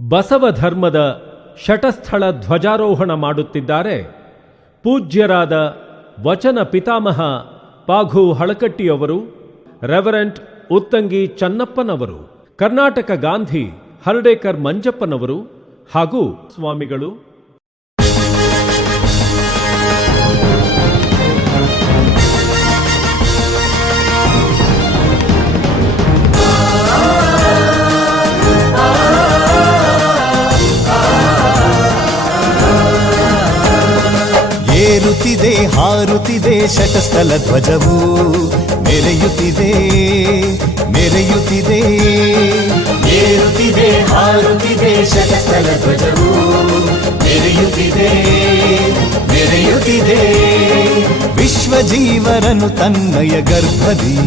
ಬಸವ ಧರ್ಮದ ಶಟಸ್ಥಳ ಧ್ವಜಾರೋಹಣ ಮಾಡುತ್ತಿದ್ದಾರೆ. ಪೂಜ್ಯರಾದ ವಚನ ಪಿತಾಮಹ ಪಾಘು ಹಳಕಟ್ಟಿಯವರು, ರೆವರೆಂಟ್ ಉತ್ತಂಗಿ ಚನ್ನಪ್ಪನವರು, ಕರ್ನಾಟಕ ಗಾಂಧಿ ಹರ್ಡೇಕರ್ ಮಂಜಪ್ಪನವರು ಹಾಗೂ ಸ್ವಾಮಿಗಳು ಹಾರುತ್ತಿದೆ ಶಟಸ್ಥಲ ಧ್ವಜವು. ಮೆರೆಯುತ್ತಿದೆ ಮೆರೆಯುತ್ತಿದೆ. ಏರುತ್ತಿದೆ, ಹಾರುತ್ತಿದೆ ಶಟಸ್ಥಲ ಧ್ವಜವು. ಮೆರೆಯುತ್ತಿದೆ ಮೆರೆಯುತ್ತಿದೆ. ವಿಶ್ವ ಜೀವರನು ತನ್ನಯ ಗರ್ಭದಿ.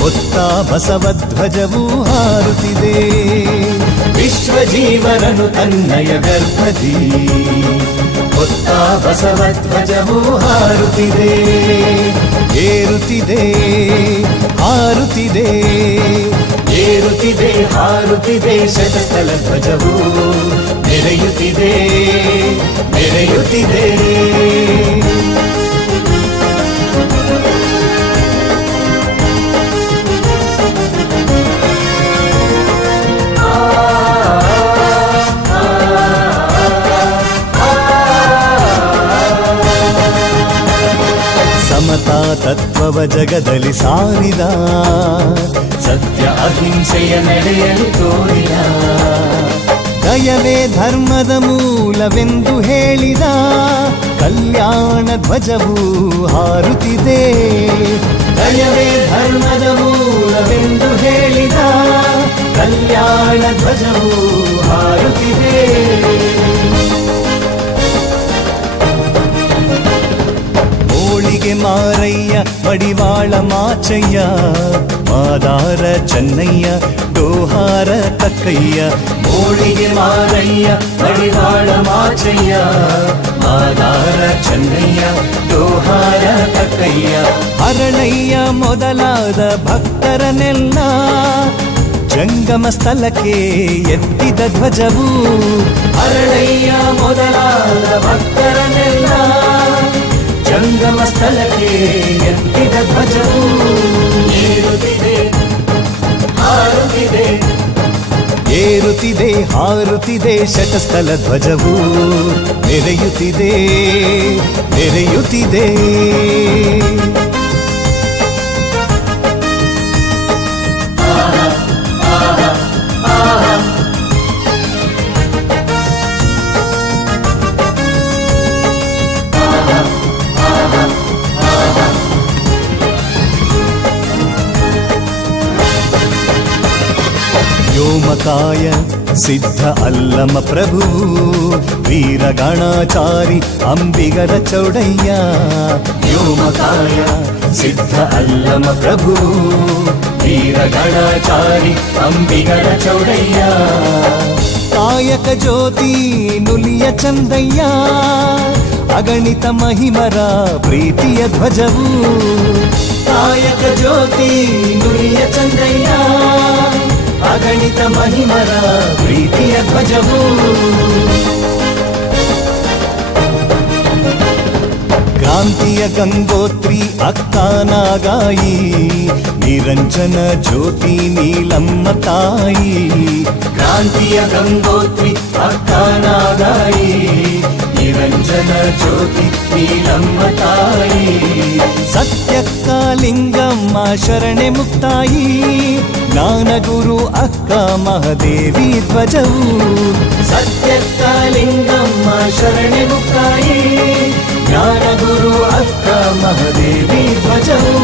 ಹೊತ್ತ ಬಸವ ಧ್ವಜವು ಹಾರುತ್ತಿದೆ. ವಿಶ್ವ ಜೀವರನು ತನ್ನಯ ಗರ್ಭದಿ. ಹೊತ್ತ ಬಸವ ಧ್ವಜವು ಹಾರುತ್ತಿದೆ ಏರುತ್ತಿದೆ ಹಾರುತ್ತಿದೆ ಏರುತ್ತಿದೆ ಹಾರುತ್ತಿದೆ ಶತಸ್ಥಲ ಧ್ವಜವು ನೆರೆಯುತ್ತಿದೆ ಮೆರೆಯುತ್ತಿದೆ ತತ್ವವ ಜಗದಲ್ಲಿ ಸಾರಿದ ಸತ್ಯ ಅಹಿಂಸೆಯ ನಡೆಯಲು ತೋರಿದ ದಯವೇ ಧರ್ಮದ ಮೂಲವೆಂದು ಹೇಳಿದ ಕಲ್ಯಾಣ ಧ್ವಜವು ಹಾರುತ್ತಿದೆ ದಯವೇ ಧರ್ಮದ ಮೂಲವೆಂದು ಹೇಳಿದ ಕಲ್ಯಾಣ ಧ್ವಜವು ಹಾರುತ್ತಿದೆ ಹೋಳಿಗೆ ಮಾರಯ್ಯ ಮಡಿವಾಳ ಮಾಚಯ್ಯ ಮಾದಾರ ಚೆನ್ನಯ್ಯ ಡೋಹಾರ ತಕ್ಕಯ್ಯ ಹೋಳಿಗೆ ಮಾರಯ್ಯ ಮಡಿವಾಳ ಮಾಚಯ್ಯ ಮಾದಾರ ಚೆನ್ನಯ್ಯ ಡೋಹಾರ ತಕ್ಕಯ್ಯ ಹರಳಯ್ಯ ಮೊದಲಾದ ಭಕ್ತರನ್ನೆಲ್ಲ ಜಂಗಮ ಸ್ಥಳಕ್ಕೆ ಎತ್ತಿದ ಧ್ವಜವು ಹರಳಯ್ಯ ಮೊದಲಾದ ಭಕ್ತರನ್ನೆಲ್ಲ ಜಂಗಮ ಸ್ಥಳಕ್ಕೆ ಎತ್ತಿದ ಧ್ವಜವು ಏರುತ್ತಿದೆ ಹಾರುತ್ತಿದೆ. ಏರುತ್ತಿದೆ ಹಾರುತ್ತಿದೆ ಶಟಸ್ಥಲ ಧ್ವಜವು ನೆರೆಯುತ್ತಿದೆ ಮೆರೆಯುತ್ತಿದೆ శ్రీకాయ సిద్ధ అల్లమ ప్రభు వీరగణాచారి అంబిగల చౌడయ్యా. వ్యోమకాయ సిద్ధ అల్లమ ప్రభు వీరగణాచారి అంబిగల చౌడయ్యా. కాయక జ్యోతి నులియ చందయ్యా అగణిత మహిమరా ప్రీతియ ధ్వజవు. కాయక జ్యోతి నులియ చందయ్యా. ಅಗಣಿತ ಮಹಿಮರ ಪ್ರೀತಿಯ ಧ್ವಜವು ಕ್ರಾಂತಿಯ ಗಂಗೋತ್ರಿ ಅಕ್ಕಾನಾಗಾಯಿ ನಿರಂಜನ ಜ್ಯೋತಿ ನೀಲಮ್ಮ ತಾಯಿ ಕ್ರಾಂತಿಯ ಗಂಗೋತ್ರಿ ಅಕ್ಕಾನಾಗಾಯಿ ನಿರಂಜನ ಜ್ಯೋತಿ ನೀಲಮ್ಮ ತಾಯಿ ಸತ್ಯಕಾಲಿಂಗಮ್ಮ ಶರಣೆ ಮುಕ್ತಾಯಿ. ಜ್ಞಾನಗುರು ಅಕ್ಕ ಮಹದೇವಿ ಧ್ವಜವು. ಸತ್ಯಕಾಲಿಂಗಮ್ಮ ಶರಣೆ ಮುಕ್ತಾಯಿ. ಜ್ಞಾನಗುರು ಅಕ್ಕ ಮಹದೇವಿ ಧ್ವಜವು.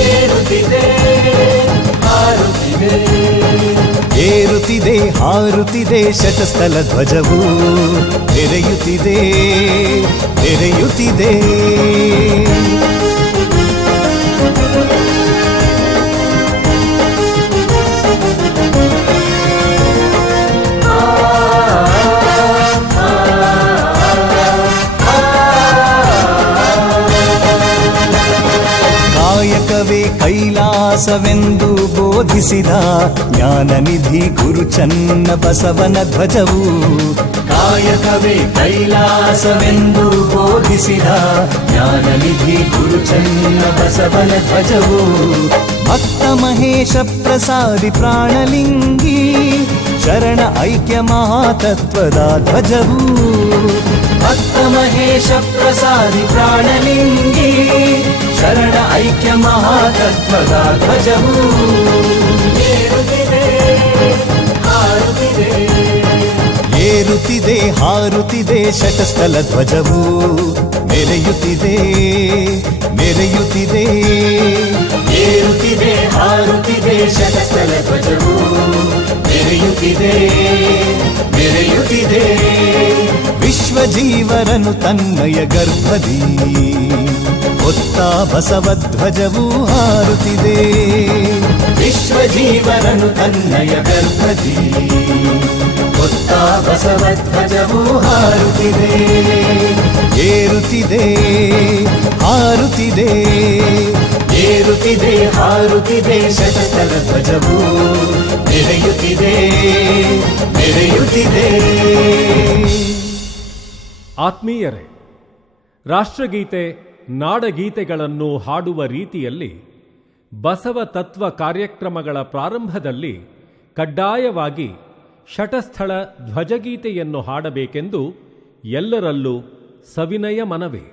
ಏರುತ್ತಿದೆ, ಹಾರುತ್ತಿದೆ. ಏರುತ್ತಿದೆ, ಹಾರುತ್ತಿದೆ ಶತಸ್ಥಲ ಧ್ವಜವು. ತೆರೆಯುತ್ತಿದೆ ತೆರೆಯುತ್ತಿದೆ. ಕಾಯಕವೇ ಕೈಲಾಸವೆಂದು ಬೋಧ ಬೋಧಿಸಿದ ಜ್ಞಾನನಿಧಿ ಗುರು ಚನ್ನ ಬಸವನ ಧ್ವಜವು ಕಾಯಕವೇ ಕೈಲಾಸವೆಂದು ಬೋಧಿಸಿದ ಜ್ಞಾನನಿಧಿ ಗುರು ಚನ್ನ ಬಸವನ ಧ್ವಜವು ಭಕ್ತ ಮಹೇಶ ಪ್ರಸಾದಿ ಪ್ರಾಣಲಿಂಗಿ ಶರಣ ಐಕ್ಯ ಮಹಾತತ್ವದ ಧ್ವಜವು ಭಕ್ತ ಮಹೇಶ ಪ್ರಸಾದಿ ಪ್ರಾಣಲಿಂಗಿ ಶರಣ ಐಕ್ಯ ಮಹಾತತ್ವದ ಧ್ವಜವು. ಏರುತ್ತಿದೆ, ಹಾರುತ್ತಿದೆ. ಶಟಸ್ಥಲ ಧ್ವಜವು. ಮೆರೆಯುತ್ತಿದೆ ಮೆರೆಯುತ್ತಿದೆ ಏರುತ್ತಿದೆ ಹಾರುತ್ತಿದೆ ಶಟಸ್ಥಲ ಧ್ವಜವು. ಮೆರೆಯುತ್ತಿದೆ ಮೆರೆಯುತ್ತಿದೆ. ವಿಶ್ವ ಜೀವರನು ತನ್ನಯ ಗರ್ಭದಿ. ಹೊತ್ತ ಬಸವಧ್ವಜವೂ ಹಾರುತ್ತಿದೆ. ವಿಶ್ವ ಜೀವರನು ತನ್ನಯ ಗರ್ಭದಿ. ಹೊತ್ತ ಬಸವಧ್ವಜವೂ ಹಾರುತ್ತಿದೆ. ಏರುತ್ತಿದೆ ಹಾರುತ್ತಿದೆ. ಏರುತ್ತಿದೆ, ಹಾರುತ್ತಿದೆ. ಶತಸ್ಥಲ ಧ್ವಜವೂ. ಮೆರೆಯುತ್ತಿದೆ ಆತ್ಮೀಯರೇ, ರಾಷ್ಟ್ರಗೀತೆ, ನಾಡಗೀತೆಗಳನ್ನು ಹಾಡುವ ರೀತಿಯಲ್ಲಿ ಬಸವ ತತ್ವ ಕಾರ್ಯಕ್ರಮಗಳ ಪ್ರಾರಂಭದಲ್ಲಿ ಕಡ್ಡಾಯವಾಗಿ ಶಟಸ್ಥಳ ಧ್ವಜಗೀತೆಯನ್ನು ಹಾಡಬೇಕೆಂದು ಎಲ್ಲರಲ್ಲೂ ಸವಿನಯ ಮನವಿ.